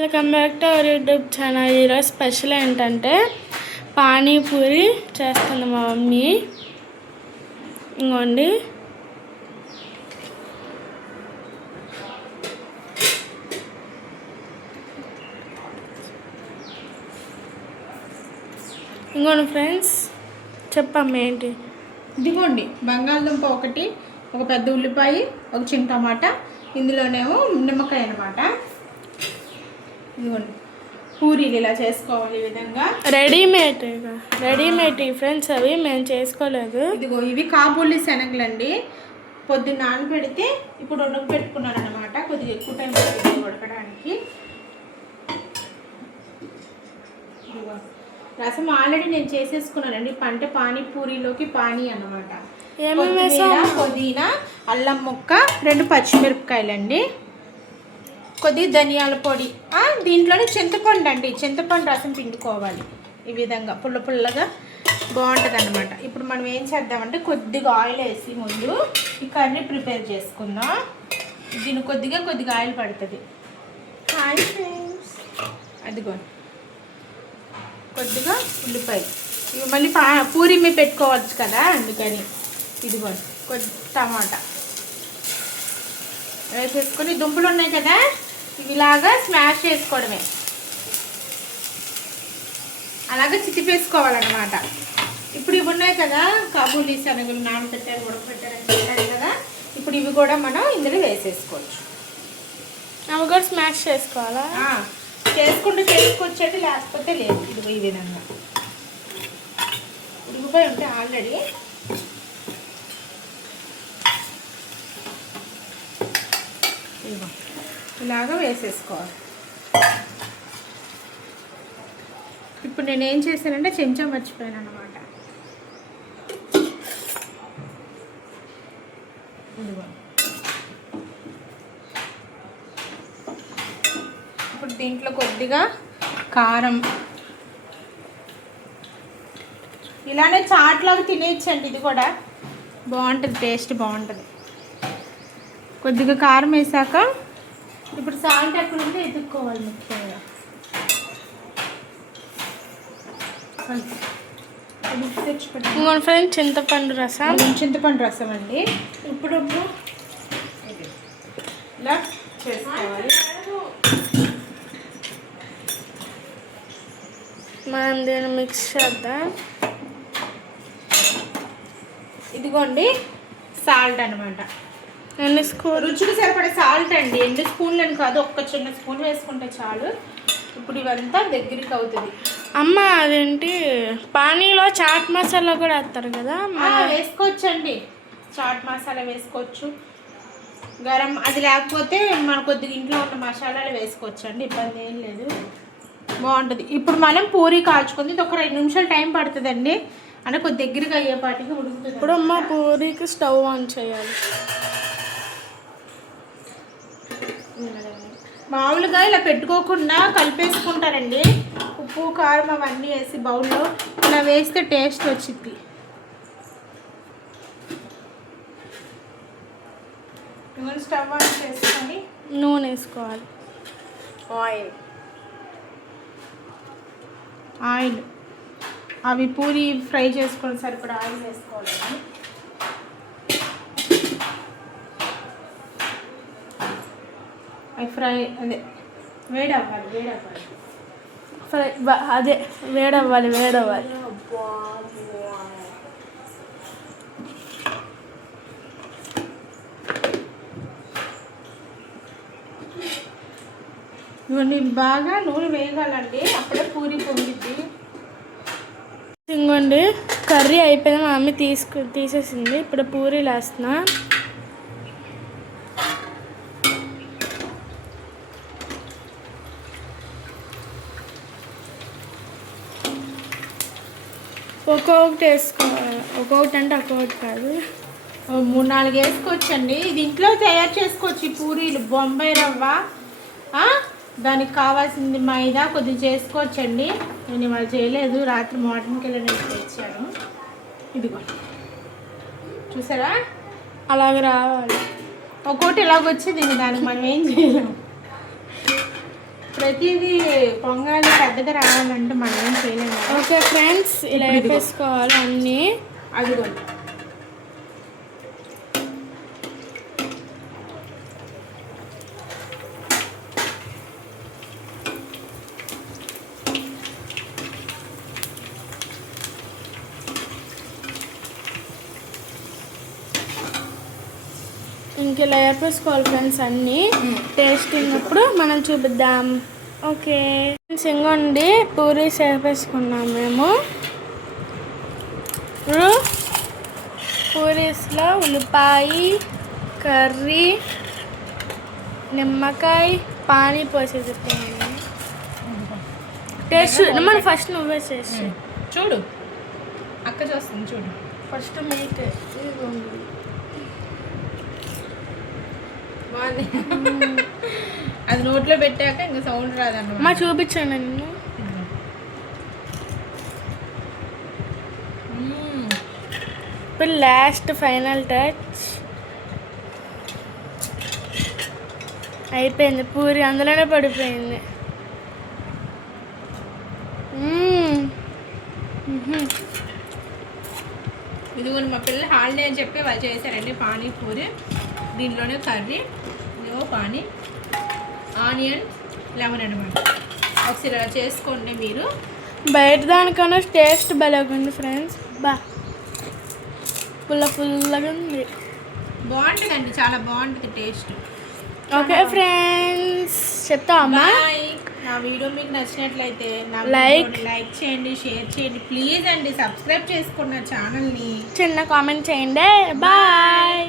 Welcome back to our YouTube channel. ఈరోజు special ఏంటంటే పానీపూరి చేస్తుంది మా మమ్మీ. ఇంకోండి ఫ్రెండ్స్, చెప్పమ్మా ఏంటి? ఇదిగోండి బంగాళదుంప ఒకటి, ఒక పెద్ద ఉల్లిపాయ, ఒక చిన్న టమాటా, ఇందులోనేమో నిమ్మకాయ అనమాట. ఇదిగోండి పూరీలు ఇలా చేసుకోవాలి. ఈ విధంగా రెడీమేడ్ ఫ్రెండ్స్, అవి మేము చేసుకోలేదు. ఇదిగో ఇవి కాబూలి శనగలండి. పొద్దున్న నానబెడితే ఇప్పుడు ఉడకబెట్టుకున్నాను అనమాట. కొద్దిగా ఎక్కువ టైం పడుతుంది ఉడకడానికి. రసం ఆల్రెడీ నేను చేసేసుకున్నానండి. పంట పానీపూరిలోకి పానీ అన్నమాట. పుదీనా, అల్లం ముక్క, 2 పచ్చిమిరపకాయలండి, కొద్ది ధనియాల పొడి, దీంట్లోనే చింతపండు అండి. చింతపండు రసం పిండుకోవాలి. ఈ విధంగా పుల్ల పుల్లగా బాగుంటుంది అన్నమాట. ఇప్పుడు మనం ఏం చేద్దామంటే కొద్దిగా ఆయిల్ వేసి ముందు ఈ కర్రీ ప్రిపేర్ చేసుకుందాం. దీనికి కొద్దిగా ఆయిల్ పడుతుంది. హాయ్ ఫ్రెండ్స్, అదిగోండి కొద్దిగా ఉల్లిపాయ. ఇవి మళ్ళీ పూరి మీద పెట్టుకోవచ్చు కదా, అందుకని. ఇదిగోండి కొద్ది టమాటా వేసేసుకొని, దుంపలు ఉన్నాయి కదా ఇవిలాగా స్మాష్ చేసుకోవడమే. అలాగే చితిపేసుకోవాలన్నమాట. ఇప్పుడు ఇవి ఉన్నాయి కదా కాబూలీ శనగలు, నానబెట్టారు ఉడకబెట్టారని చెప్పారు కదా. ఇప్పుడు ఇవి కూడా మనం ఇందులో వేసేసుకోవచ్చు. అవి కూడా స్మాష్ చేసుకోవాలా? చేసుకుంటూ చేసుకోవచ్చండి, లేకపోతే లేదు. ఇదిగో ఈ విధంగా ఉడికిపోయి ఉంటే ఆల్రెడీ ఇలాగా వేసేసుకోవాలి. ఇప్పుడు నేను ఏం చేశానంటే చెంచా మర్చిపోయాను అన్నమాట. ఇప్పుడు దీంట్లో కొద్దిగా కారం, ఇలానే చాట్లాగా తినేయచ్చండి. ఇది కూడా బాగుంటుంది, టేస్ట్ బాగుంటుంది. కొద్దిగా కారం వేసాక ఇప్పుడు సాల్ట్ ఎక్కడుందో ఎదుక్కోవాలి ముఖ్యంగా. ఫ్రెండ్స్, చింతపండు రసం అండి. ఇప్పుడు ఇలా చేసుకోవాలి. మనం దీన్ని మిక్స్ చేద్దాం. ఇదిగోండి సాల్ట్ అనమాట. ఎన్ని స్పూన్? రుచికి సరిపడే సాల్ట్ అండి. 2 స్పూన్లని కాదు, ఒక్క చిన్న స్పూన్ వేసుకుంటే చాలు. ఇప్పుడు ఇవంతా దగ్గరికి అవుతుంది. అమ్మ, అదేంటి పానీలో చాట్ మసాలా కూడా వేస్తారు కదా, వేసుకోవచ్చండి. చాట్ మసాలా వేసుకోవచ్చు, గరం, అది లేకపోతే మన కొద్దిగా ఇంట్లో ఉన్న మసాలాలు వేసుకోవచ్చండి, ఇబ్బంది ఏం లేదు, బాగుంటుంది. ఇప్పుడు మనం పూరి కాల్చుకుంది. ఇది ఒక 2 నిమిషాలు టైం పడుతుందండి, అంటే కొద్ది దగ్గరగా అయ్యేపాటికి ఉడుకుతుంది. ఇప్పుడు అమ్మ పూరికి స్టవ్ ఆన్ చేయాలి. మామూలుగా ఇలా పెట్టుకోకుండా కలిపేసుకుంటారండి. ఉప్పు కారం అవన్నీ వేసి బౌల్లో ఇలా వేస్తే టేస్ట్ వచ్చింది. స్టవ్ ఆన్ చేసుకొని నూనె వేసుకోవాలి. ఆయిల్ అవి పూరి ఫ్రై చేసుకొని సరిపడా ఆయిల్ వేసుకోవాలి. అవి ఫ్రై అదే వేడవ్వాలి. వేడవ్వాలి. ఇవన్నీ బాగా నూనె వేయగాలండి, అప్పుడే పూరి పొంగిద్ది. ఇంకోండి కర్రీ అయిపోయింది, మా మమ్మీ తీసేసింది. ఇప్పుడు పూరీలు వేస్తున్నా. ఒక్కొక్కటి వేసుకోవాలి. ఒక్కొక్కటి అంటే ఒక్కొక్కటి కాదు, 3-4 వేసుకోవచ్చండి. ఇది ఇంట్లో తయారు చేసుకోవచ్చు. ఈ పూరీలు బొంబాయి రవ్వ, దానికి కావాల్సింది మైదా, కొద్దిగా చేసుకోవచ్చండి. నేను ఇవాళ చేయలేదు, రాత్రి మార్నింగ్కి వెళ్ళి నేను తెచ్చాను. ఇదిగో చూసారా, అలాగే రావాలి. ఒక్కొక్కటి ఇలాగొచ్చి దీన్ని దానికి మనం ఏం చేయలేము. ప్రతిదీ పొంగాలి పెద్దగా రావాలంటే మనం ఏం చేయలేము. ఓకే ఫ్రెండ్స్, ఇలా వేసుకోవాలి అన్నీ. అదిగో ఇంక ఇలా వేపేసుకోవాలి ఫ్రెండ్స్ అన్నీ. టేస్ట్ ఉన్నప్పుడు మనం చూపిద్దాం. ఓకే ఫ్రెండ్స్, ఇంకోండి పూరీస్ వేపేసుకున్నాం మేము. ఇప్పుడు పూరీస్లో ఉల్లిపాయ, కర్రీ, నిమ్మకాయ, పానీ పోసేది. టేస్ట్ మనం ఫస్ట్ నువ్వే చేసి చూడు, అక్క చూస్తుంది చూడు. ఫస్ట్ మీకే బాగుంది. అది నోట్లో పెట్టాక ఇంకా సౌండ్ రాదన్నమాట. మా చూపించండి నేను. ఇప్పుడు లాస్ట్ ఫైనల్ టచ్ అయిపోయింది. పూరి అందులోనే పడిపోయింది. ఇదిగో మా పిల్లలు హాలిడే అని చెప్పి వాళ్ళు చేశారండి పానీపూరి. దీంట్లోనే కర్రీ, ఇదిగో పానీ, ఆనియన్, లెమన్ అనమాట. ఒకసారి ఇలా చేసుకోండి మీరు. బయట దానికన్నా టేస్ట్ బాగుంది ఫ్రెండ్స్. పుల్లగా ఉంది. బాగుంటుందండి, చాలా బాగుంటుంది టేస్ట్. ఓకే ఫ్రెండ్స్, చెప్తామా? నా వీడియో మీకు నచ్చినట్లయితే లైక్ చేయండి, షేర్ చేయండి, ప్లీజ్ అండి. సబ్స్క్రైబ్ చేసుకోండి నా ఛానల్ని. చిన్న కామెంట్ చేయండి. బాయ్.